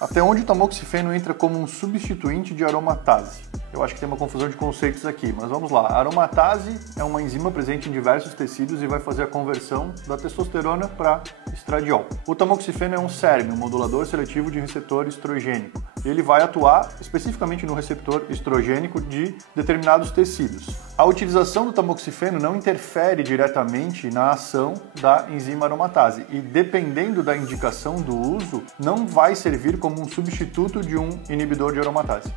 Até onde o tamoxifeno entra como um substituinte de aromatase? Eu acho que tem uma confusão de conceitos aqui, mas vamos lá. A aromatase é uma enzima presente em diversos tecidos e vai fazer a conversão da testosterona para estradiol. O tamoxifeno é um SERM, um modulador seletivo de receptor estrogênico. Ele vai atuar especificamente no receptor estrogênico de determinados tecidos. A utilização do tamoxifeno não interfere diretamente na ação da enzima aromatase e, dependendo da indicação do uso, não vai servir como um substituto de um inibidor de aromatase.